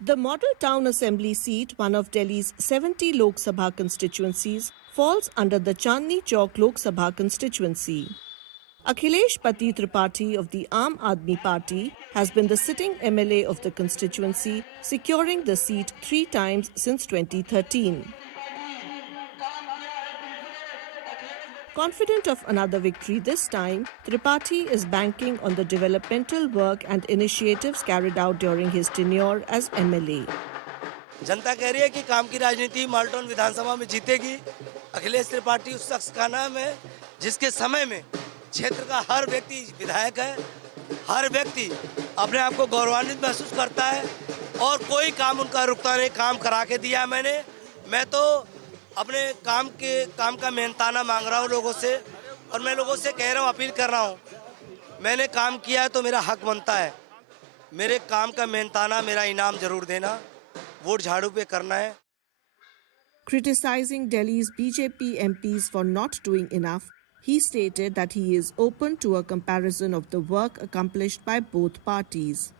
The Model Town Assembly seat, one of Delhi's 70 Lok Sabha constituencies, falls under the Chandni Chowk Lok Sabha constituency. Akhilesh Pati Tripathi of the Aam Aadmi Party has been the sitting MLA of the constituency, securing the seat 3 times since 2013. Confident of another victory this time, Tripathi is banking on the developmental work and initiatives carried out during his tenure as MLA. जनता कह रही है कि काम की राजनीति Malton विधानसभा में जीतेगी। अखिलेश त्रिपाठी उस शख्स का नाम है जिसके समय में क्षेत्र का हर व्यक्ति विधायक है, हर व्यक्ति अपने आप को गौरवान्वित महसूस करता है और कोई काम उनका रुकता नहीं, काम करा के दिया मैंने। मैं तो अपने काम का मेहनताना मांग रहा हूँ लोगों से और मैं लोगों से कह रहा हूँ, अपील कर रहा हूँ, मैंने काम किया है तो मेरा हक बनता है, मेरे काम का मेहनताना मेरा इनाम जरूर देना, वोट झाड़ू पे करना है। Criticizing Delhi's BJP MPs for not doing enough, he stated that he is open to a comparison of the work accomplished by both parties.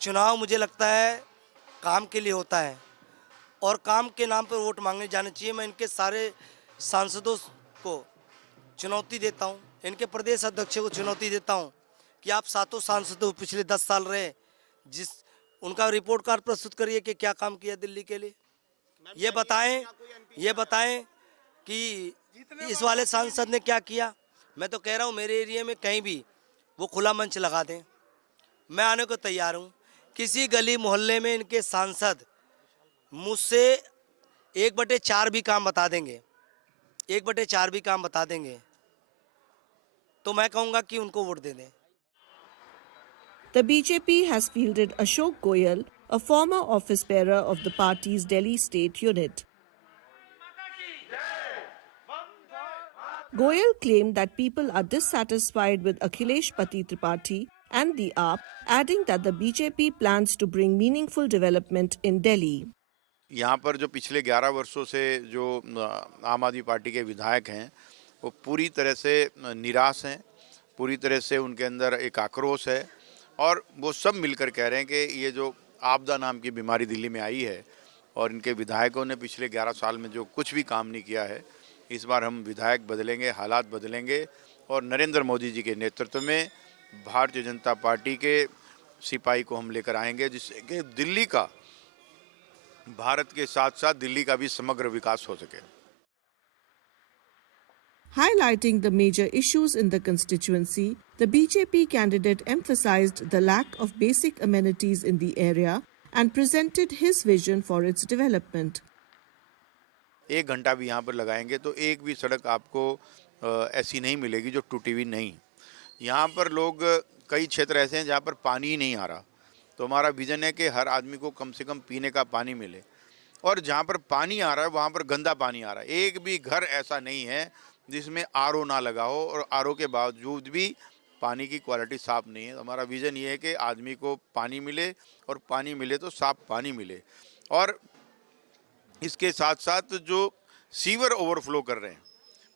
चुनाव मुझे लगता है काम के लिए होता है और काम के नाम पर वोट मांगने जाने चाहिए। मैं इनके सारे सांसदों को चुनौती देता हूं, इनके प्रदेश अध्यक्ष को चुनौती देता हूं कि आप सातों सांसदों पिछले 10 साल रहे, उनका रिपोर्ट कार्ड प्रस्तुत करिए कि क्या काम किया दिल्ली के लिए। ये बताएं कि इस वाले सांसद ने क्या किया। मैं तो कह रहा हूं मेरे एरिया में कहीं भी वो खुला मंच लगा दें, मैं आने को तैयार हूं। किसी गली मोहल्ले में इनके सांसद मुझसे 1/4 भी काम बता देंगे, 1/4 भी काम बता देंगे तो मैं कहूंगा कि उनको वोट दे दें। The BJP has fielded Ashok Goyal, a former office bearer of the party's Delhi state unit. Goyal claimed that people are dissatisfied with Akhilesh Pati Tripathi and the AAP, adding that the BJP plans to bring meaningful development in Delhi. यहाँ पर जो पिछले 11 वर्षों से जो आम आदमी party के विधायक हैं वो पूरी तरह से निराश हैं, पूरी तरह से उनके अंदर एक आक्रोश है और वो सब मिलकर कह रहे हैं कि ये जो आपदा नाम की बीमारी दिल्ली में आई है और इनके विधायकों ने पिछले 11 साल में जो कुछ भी काम नहीं किया है, इस बार हम विधायक बदलेंगे, हालात बदलेंगे और नरेंद्र मोदी जी के नेतृत्व में भारतीय जनता पार्टी के सिपाही को हम लेकर आएंगे जिससे कि दिल्ली का, भारत के साथ साथ दिल्ली का भी समग्र विकास हो सके। Highlighting the major issues in the constituency, the BJP candidate emphasized the lack of basic amenities in the area and presented his vision for its development. 1 घंटा भी यहाँ पर लगाएंगे तो एक भी सड़क आपको ऐसी नहीं मिलेगी जो टूटी हुई नहीं। यहाँ पर लोग, कई क्षेत्र ऐसे हैं जहाँ पर पानी ही नहीं आ रहा, तो हमारा विजन है कि हर आदमी को कम से कम पीने का पानी मिले और जहाँ पर पानी आ रहा है वहाँ पर गंदा पानी आ रहा है। एक भी घर ऐसा नहीं है जिसमें आरओ ना लगा हो और आरओ के बावजूद भी पानी की क्वालिटी साफ़ नहीं है। हमारा विज़न ये है कि आदमी को पानी मिले और पानी मिले तो साफ़ पानी मिले। और इसके साथ साथ जो सीवर ओवरफ्लो कर रहे हैं,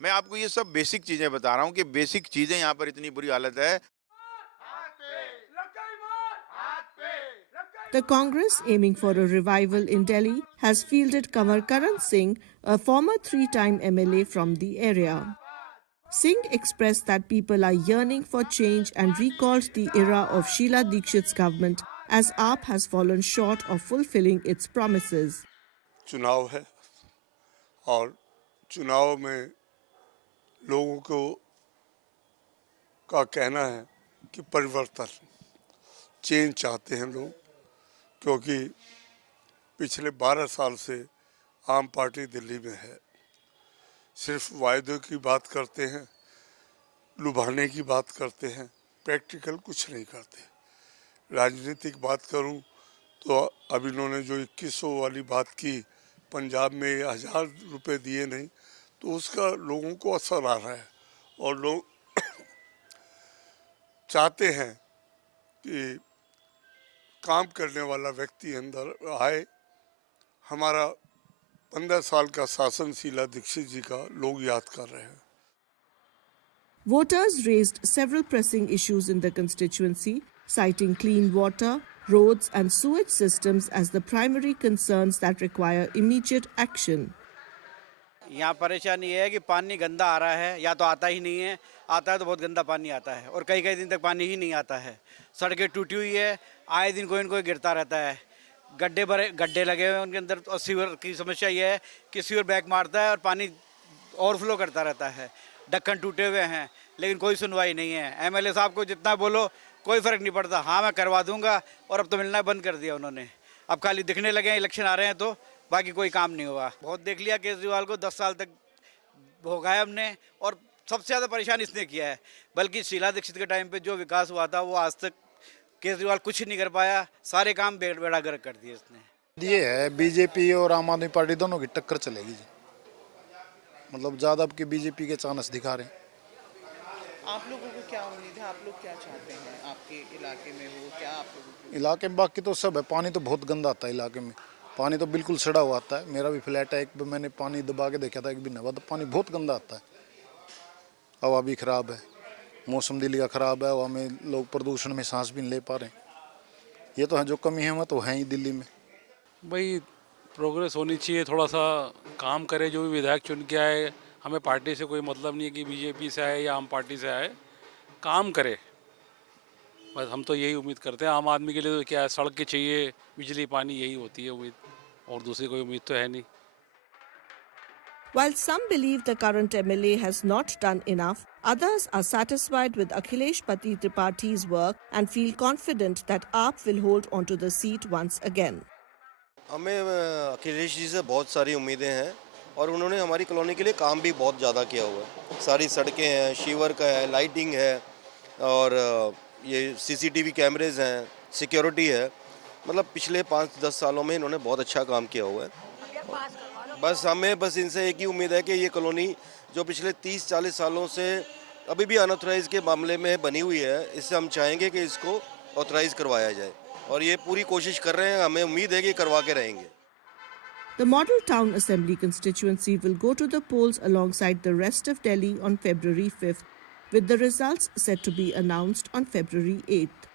मैं आपको ये सब बेसिक चीज़ें बता रहा हूँ कि बेसिक चीज़ें यहाँ पर इतनी बुरी हालत है। The Congress, aiming for a revival in Delhi, has fielded Kanwar Karan Singh, a former 3-time MLA from the area. Singh expressed that people are yearning for change and recalled the era of Sheila Dikshit's government as AAP has fallen short of fulfilling its promises. चुनाव है और चुनाव में लोगों को का कहना है कि परिवर्तन, चेंज चाहते हैं लोग, क्योंकि पिछले 12 साल से आम पार्टी दिल्ली में है, सिर्फ वायदों की बात करते हैं, लुभाने की बात करते हैं, प्रैक्टिकल कुछ नहीं करते। राजनीतिक बात करूं तो अब इन्होंने जो 2100 वाली बात की, पंजाब में 1000 रुपये दिए नहीं, तो उसका लोगों को असर आ रहा है और लोग चाहते हैं कि काम करने वाला व्यक्ति अंदर आए। हमारा 15 साल का शासन शीला दीक्षित जी का लोग याद कर रहे हैं। Voters raised several pressing issues in the constituency, citing clean water, roads and sewage systems as the primary concerns that require immediate action. यहाँ परेशानी ये है कि पानी गंदा आ रहा है, या तो आता ही नहीं है, आता है तो बहुत गंदा पानी आता है और कई कई दिन तक पानी ही नहीं आता है। सड़कें टूटी हुई है, आए दिन कोई न कोई गिरता रहता है, गड्ढे लगे हुए हैं उनके अंदर। और सीवर की समस्या ये है कि सीवर बैक मारता है और पानी ओवरफ्लो करता रहता है। ढक्कन टूटे हुए हैं लेकिन कोई सुनवाई नहीं है। एमएलए साहब को जितना बोलो कोई फ़र्क नहीं पड़ता। हाँ मैं करवा दूंगा, और अब तो मिलना बंद कर दिया उन्होंने। अब खाली दिखने लगे हैं इलेक्शन आ रहे हैं तो, बाकी कोई काम नहीं हुआ। बहुत देख लिया केजरीवाल को, 10 साल तक भोगा है हमने, और सबसे ज़्यादा परेशान इसने किया है। बल्कि शीला दीक्षित के टाइम पे जो विकास हुआ था वो आज तक केजरीवाल कुछ नहीं कर पाया। सारे काम बेड़ा गर्क कर दिए इसने। ये है बीजेपी और आम आदमी पार्टी दोनों की टक्कर चलेगी जी। मतलब ज़्यादा की बीजेपी के चांस दिखा रहे हैं। आप लोगों को क्या उम्मीद है, आप लोग क्या चाहते हैं आपके इलाके में हो, क्या आप लोगों को? इलाके में बाकी तो सब है। पानी तो बहुत गंदा आता है इलाके में, पानी तो बिल्कुल सड़ा हुआ आता है। मेरा भी फ्लैट है, एक बार मैंने पानी दबा के देखा था एक दिन, तो पानी बहुत गंदा आता है। हवा भी खराब है, मौसम दिल्ली का खराब है, हवा में लोग प्रदूषण में सांस भी नहीं ले पा रहे हैं। ये तो है जो कमी है वो तो है ही दिल्ली में। भाई प्रोग्रेस होनी चाहिए, थोड़ा सा काम करे जो भी विधायक चुन के आए। हमें पार्टी से कोई मतलब नहीं है कि बीजेपी से आए या आम पार्टी से आए, काम करे बस। हम तो यही उम्मीद करते हैं। आम आदमी के लिए तो क्या है, सड़कें चाहिए, बिजली पानी, यही होती है उम्मीद, और दूसरी कोई उम्मीद तो है नहीं। While some believe the current MLA has not done enough, others are satisfied with Akhilesh Pati Tripaঠি's work and feel confident that AAP will hold onto the seat once again. हमें अखिलेश जी से बहुत सारी उम्मीदें हैं, और उन्होंने हमारी कॉलोनी के लिए काम भी बहुत ज़्यादा किया हुआ है। सारी सड़कें हैं, शीवर का है, लाइटिंग है, और ये CCTV कैमरेज हैं, सिक्योरिटी है। मतलब पिछले 5-10 सालों में इन्होंने बहुत अच्छा काम किया हुआ है। बस हमें इनसे एक ही उम्मीद है कि ये कॉलोनी जो पिछले 30-40 सालों से अभी भी अनऑथराइज के मामले में बनी हुई है, इससे हम चाहेंगे कि इसको ऑथराइज करवाया जाए, और ये पूरी कोशिश कर रहे हैं। हमें उम्मीद है कि करवा के रहेंगे। The Model Town Assembly constituency will go to the polls alongside the rest of Delhi on February 5th, with the results set to be announced on February 8th.